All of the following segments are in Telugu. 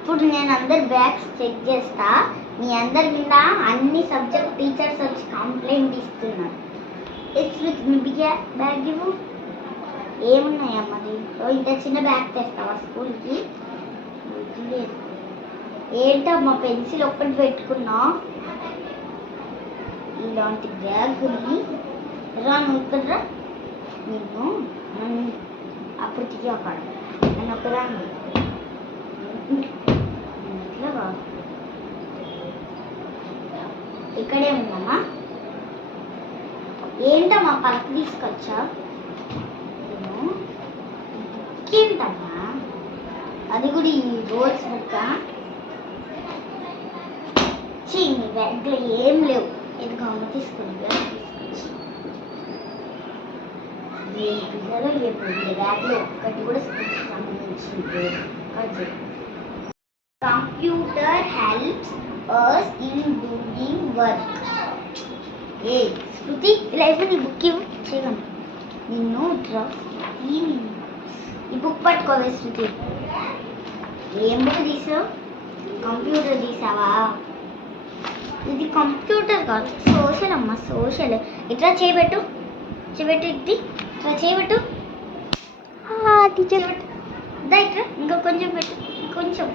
ఇప్పుడు నేను అందరి బ్యాగ్స్ చెక్ చేస్తా. మీ అందరి మీద అన్ని సబ్జెక్ట్ టీచర్స్ వచ్చి కంప్లైంట్ ఇస్తున్నారు. విత్ మీ బ్యాగ్ ఇవ్వు. ఏమున్నాయా మరి? ఇంత చిన్న బ్యాగ్ తెస్తావా స్కూల్కి? ఏంటమ్మా పెన్సిల్ ఒక్కటి పెట్టుకున్నా? ఇలాంటి బ్యాగుని రా నువ్వు ఇక్కడ రా. నేను అప్పుడు తీయక్కడ నేను ఒకదాన్ని ఇట్లా కాదు. ఇక్కడే ఉందమ్మా. ఏంటమ్మా పలక తీసుకొచ్చా? ఏంటమ్మా అది కూడా ఈ రోల్స్ బుక్క? నీ బ్యాగ్లో ఏం లేవు. ఎందుకు అమ్మ తీసుకుని తీసుకొచ్చి ఏ పిల్లలు ఏ బ్యాగ్లో ఒక్కటి కూడా స్కూల్కి సంబంధించింది. Computer helps us in doing work. ఏ శృతి ఇలా నీ బుక్ ఇవ్వు. చేయగలను నిన్ను ఈ బుక్ పట్టుకోవే శృతి. ఏం బుక్ తీసావు? కంప్యూటర్ తీసావా? ఇది కంప్యూటర్ కాదు, సోషల్ అమ్మ, సోషల్. ఇట్లా చేయబెట్టు, చేయబెట్టు, ఇది ఇట్లా చేయబెట్టు. టీచర్ పెట్టు. దా ఇట్లా ఇంకా కొంచెం పెట్టు, కొంచెం.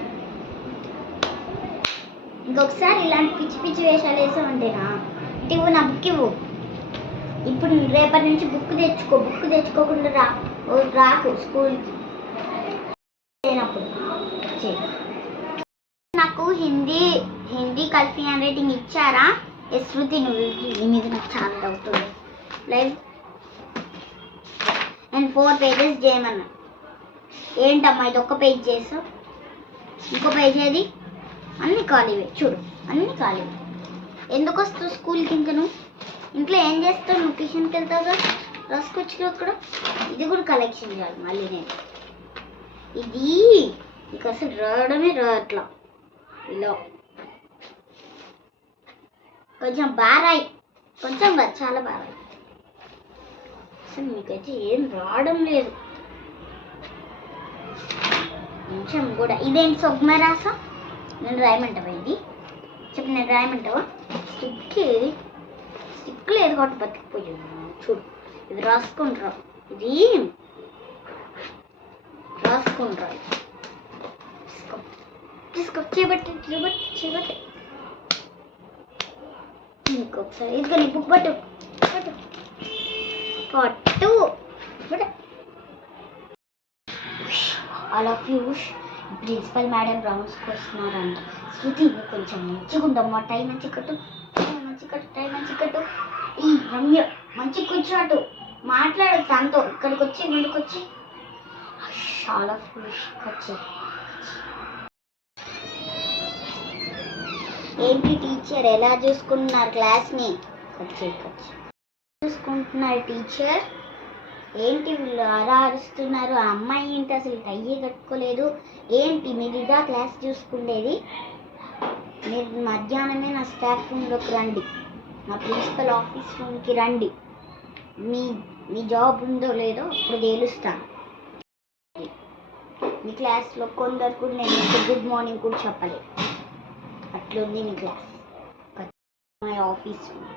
ఇంకొకసారి ఇలాంటి పిచ్చి పిచ్చి వేషాలు వేసామంటేనా ఇవ్వు, నా బుక్ ఇవ్వు. ఇప్పుడు రేపటి నుంచి బుక్ తెచ్చుకో. బుక్ తెచ్చుకోకుండా రాకు స్కూల్కి. నాకు హిందీ కలిపి హ్యాండ్ రైటింగ్ ఇచ్చారా? శృతి నువ్వు ఈ మీద నాకు చాలా డౌట్ ఉంది. లైవ్ నేను 4 pages చేయమన్నా. ఏంటమ్మా ఇది ఒక్క పేజ్ చేసావు, ఇంకో పేజ్ ఏది? అన్నీ ఖాళీవే చూడు, అన్నీ ఖాళీవే. ఎందుకు వస్తావు స్కూల్కి? ఇంకా నువ్వు ఇంట్లో ఏం చేస్తావు? నువ్వు ట్యూషన్కి వెళ్తావు కదా, రాసుకొచ్చు అక్కడ. ఇది కూడా కలెక్షన్ చేయాలి మళ్ళీ నేను. ఇది నీకు అసలు రావడమే రావట్లా. ఇలా కొంచెం బారాయి, కొంచెం కాదు చాలా బారాయి. అసలు మీకైతే ఏం రావడం లేదు కొంచెం కూడా. ఇదేంటి సొగ్మ రాసా? నేను రాయమంటావా? ఇది చెప్పు, నేను రాయమంటావా? స్టిక్ ఏది? స్టిక్ లేదు కాబట్టి బతికిపోయావు. చూడు ఇది రాసుకుంటారా? ఇది రాసుకుంటారా? తీసుకో తీసుకో, చేయబట్టి చేయబట్టి చేయబట్టి. ఇంకొకసారి ఇదిగో నీ బుక్ పట్టు పట్టు పట్టు పట్టు. All of you principal madam రౌండ్స్కి వస్తున్నారంట. శృతి కొంచెం మంచిగా ఉండమ్మా. టైం మంచి కట్టు, మంచి కట్టు, టైం మంచి కట్టు. ఈ రమ్య మంచి కూర్చోటు, మాట్లాడు తనతో. ఇక్కడికి వచ్చి ముందుకు వచ్చి ఆల్ ఆఫ్ యూ వచ్చి. ఏంటి టీచర్ ఎలా చూసుకుంటున్నారు క్లాస్ని? చూసుకుంటున్నారు టీచర్. ఏంటి వీళ్ళు అలా అరుస్తున్నారు? ఆ అమ్మాయి ఏంటి అసలు టయ్యే కట్టుకోలేదు? ఏంటి మీరు ఇదా క్లాస్ చూసుకునేది? మీరు మధ్యాహ్నమే నా స్టాఫ్ రూమ్లోకి రండి, నా ప్రిన్సిపల్ ఆఫీస్ రూమ్కి రండి. మీ జాబ్ ఉందో లేదో ఇప్పుడు తేలుస్తాను. మీ క్లాస్లో కొందరు కూడా నేను గుడ్ మార్నింగ్ కూడా చెప్పలేదు. అట్లుంది మీ క్లాస్. My office room.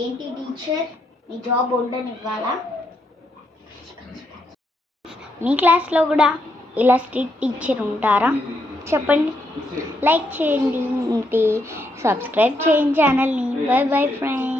ఏంటి టీచర్ మీ జాబ్ ఉండనివ్వాలా? మీ క్లాస్లో కూడా ఇలా స్ట్రిక్ట్ టీచర్ ఉంటారా? చెప్పండి, లైక్ చేయండి, సబ్స్క్రైబ్ చేయండి ఛానల్ని. By bye friends.